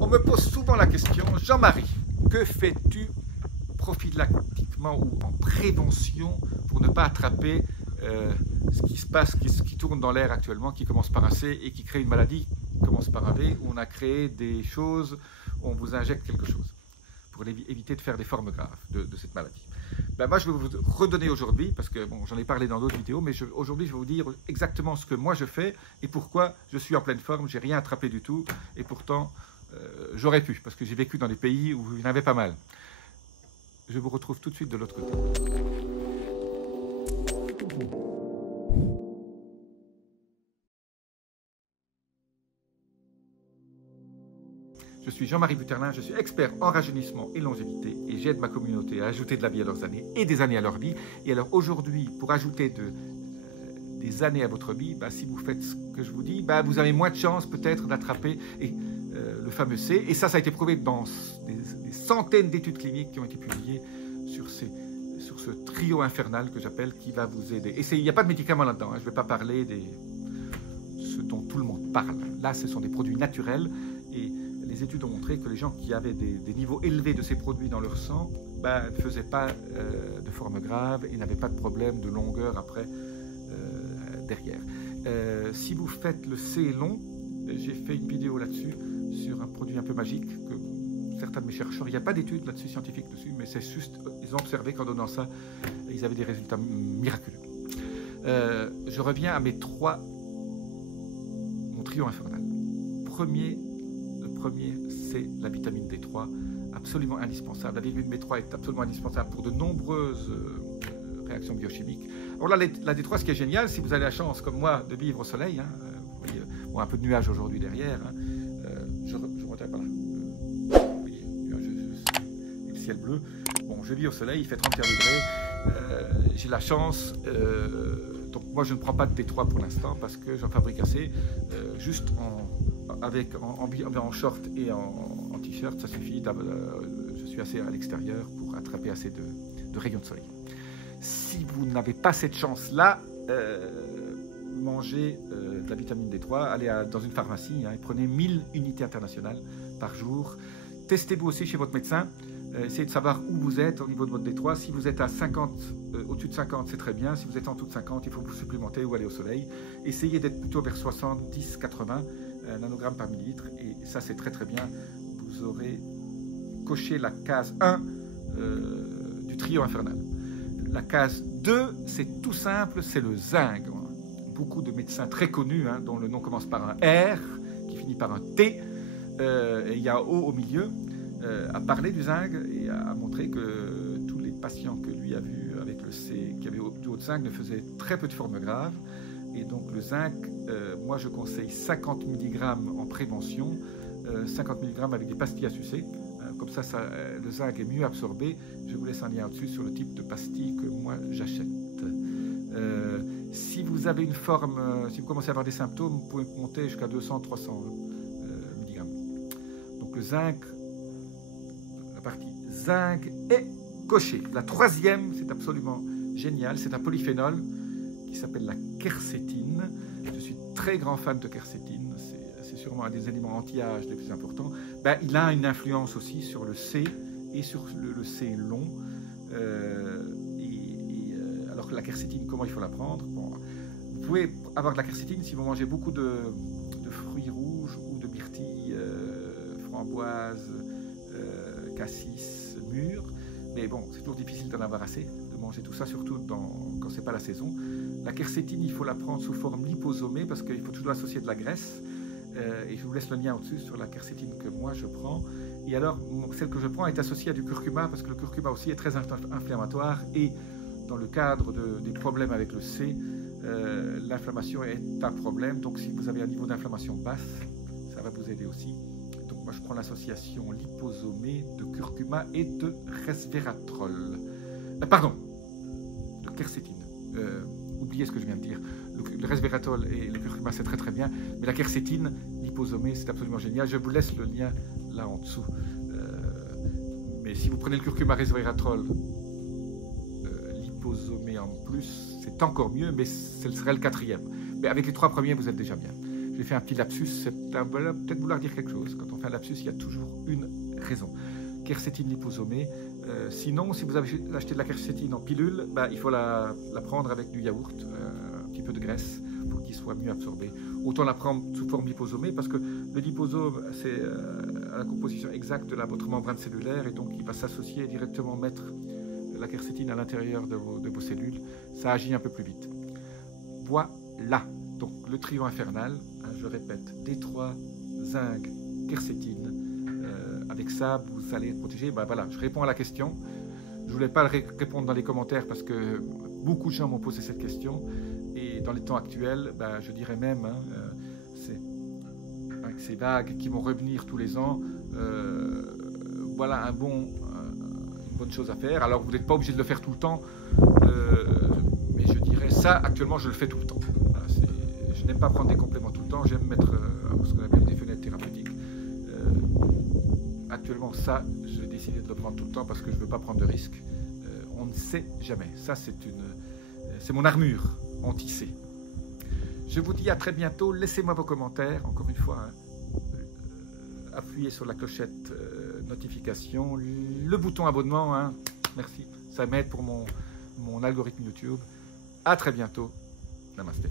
On me pose souvent la question, Jean-Marie, que fais-tu prophylactiquement ou en prévention pour ne pas attraper ce qui se passe, ce qui tourne dans l'air actuellement, qui commence par un C et qui crée une maladie qui commence par un V, où on a créé des choses, on vous injecte quelque chose pour éviter de faire des formes graves de cette maladie. Ben moi, je vais vous redonner aujourd'hui, parce que bon, j'en ai parlé dans d'autres vidéos, mais aujourd'hui, je vais vous dire exactement ce que moi je fais et pourquoi je suis en pleine forme, j'ai rien attrapé du tout, et pourtant, j'aurais pu, parce que j'ai vécu dans des pays où il y en avait pas mal. Je vous retrouve tout de suite de l'autre côté. Je suis Jean-Marie Buterlin, je suis expert en rajeunissement et longévité et j'aide ma communauté à ajouter de la vie à leurs années et des années à leur vie. Et alors aujourd'hui, pour ajouter des années à votre vie, bah, si vous faites ce que je vous dis, bah, vous avez moins de chances peut-être d'attraper le fameux C. Et ça a été prouvé dans des centaines d'études cliniques qui ont été publiées sur ce trio infernal que j'appelle, qui va vous aider. Et il n'y a pas de médicaments là-dedans, hein. Je ne vais pas parler de ce dont tout le monde parle. Là, ce sont des produits naturels et les études ont montré que les gens qui avaient des niveaux élevés de ces produits dans leur sang ne faisaient pas de forme grave et n'avaient pas de problème de longueur après derrière. Si vous faites le C long, j'ai fait une vidéo là-dessus sur un produit un peu magique que certains de mes chercheurs, il n'y a pas d'études là-dessus scientifiques dessus, mais c'est juste, ils ont observé qu'en donnant ça, ils avaient des résultats miraculeux. Je reviens à mon trio infernal. Le premier, c'est la vitamine D3, absolument indispensable. La vitamine D3 est absolument indispensable pour de nombreuses réactions biochimiques. Alors là, la D3, ce qui est génial, si vous avez la chance, comme moi, de vivre au soleil, hein, vous voyez, bon, un peu de nuages aujourd'hui derrière, hein, je remonterai par là. Vous voyez, nuages et le ciel bleu. Bon, je vis au soleil, il fait 31 degrés, j'ai la chance, donc moi je ne prends pas de D3 pour l'instant parce que j'en fabrique assez, juste en short et en t-shirt, ça suffit, je suis assez à l'extérieur pour attraper assez de rayons de soleil. Si vous n'avez pas cette chance-là, mangez de la vitamine D3, allez dans une pharmacie et prenez 1000 unités internationales par jour. Testez-vous aussi chez votre médecin, essayez de savoir où vous êtes au niveau de votre D3. Si vous êtes à 50, au-dessus de 50, c'est très bien. Si vous êtes en dessous de 50, il faut vous supplémenter ou aller au soleil. Essayez d'être plutôt vers 70, 80 nanogrammes par millilitre et ça c'est très très bien. Vous aurez coché la case 1 du trio infernal. La case 2, c'est tout simple, c'est le zinc. Beaucoup de médecins très connus, hein, dont le nom commence par un R, qui finit par un T, et il y a un O au milieu, a parlé du zinc et a montré que tous les patients que lui a vus avec le C, qui avaient du haut de zinc, ne faisaient très peu de formes graves. Et donc le zinc, moi je conseille 50 mg en prévention, 50 mg avec des pastilles à sucer. Comme ça, le zinc est mieux absorbé. Je vous laisse un lien au-dessus sur le type de pastilles que moi j'achète. Si vous avez une forme, si vous commencez à avoir des symptômes, vous pouvez monter jusqu'à 200-300 mg. Donc le zinc, la partie zinc est cochée. La troisième, c'est absolument génial, c'est un polyphénol qui s'appelle la quercétine. Je suis très grand fan de quercétine, c'est sûrement un des éléments anti-âge les plus importants. Il a une influence aussi sur le C et sur le C long. Alors la quercétine, comment il faut la prendre? Bon, vous pouvez avoir de la quercétine si vous mangez beaucoup de fruits rouges ou de myrtilles, framboises, cassis, mûres. Mais bon, c'est toujours difficile d'en avoir assez, de manger tout ça, surtout quand ce n'est pas la saison. La quercétine, il faut la prendre sous forme liposomée parce qu'il faut toujours associer de la graisse. Et je vous laisse le lien au-dessus sur la quercétine que moi je prends. Et alors, celle que je prends est associée à du curcuma parce que le curcuma aussi est très inflammatoire. Et dans le cadre des problèmes avec le C, l'inflammation est un problème. Donc, si vous avez un niveau d'inflammation basse, ça va vous aider aussi. Donc, moi je prends l'association liposomée de curcuma et de resveratrol. Pardon, de quercétine. Oubliez ce que je viens de dire. Le resveratrol et le curcuma, c'est très très bien. Mais la quercétine, liposomée, c'est absolument génial. Je vous laisse le lien là en dessous. Mais si vous prenez le curcuma resveratrol liposomé en plus, c'est encore mieux, mais ce serait le quatrième. Mais avec les trois premiers, vous êtes déjà bien. Je j'ai fait un petit lapsus, c'est peut-être vouloir dire quelque chose. Quand on fait un lapsus, il y a toujours une raison. Quercétine liposomée. Sinon, si vous avez acheté de la quercétine en pilule, il faut la prendre avec du yaourt, un petit peu de graisse, pour qu'il soit mieux absorbé. Autant la prendre sous forme liposomée, parce que le liposome, c'est la composition exacte de votre membrane cellulaire, et donc il va s'associer et directement mettre la quercétine à l'intérieur de vos cellules. Ça agit un peu plus vite. Voilà, donc le trio infernal, je répète, D3, zinc, quercétine. Avec ça, vous allez être protégé. Voilà, je réponds à la question. Je ne voulais pas répondre dans les commentaires parce que beaucoup de gens m'ont posé cette question. Et dans les temps actuels, je dirais même, avec ces vagues qui vont revenir tous les ans, voilà une bonne chose à faire. Alors, vous n'êtes pas obligé de le faire tout le temps, mais je dirais ça, actuellement, je le fais tout le temps. Voilà, je n'aime pas prendre des compléments tout le temps, j'aime mettre ce qu'on appelle des fenêtres thérapeutiques. Actuellement, ça, j'ai décidé de le prendre tout le temps parce que je ne veux pas prendre de risques. On ne sait jamais. Ça, c'est mon armure anti-C. Je vous dis à très bientôt. Laissez-moi vos commentaires. Encore une fois, appuyez sur la clochette notification, le bouton abonnement. Merci. Ça m'aide pour mon algorithme YouTube. À très bientôt. Namasté.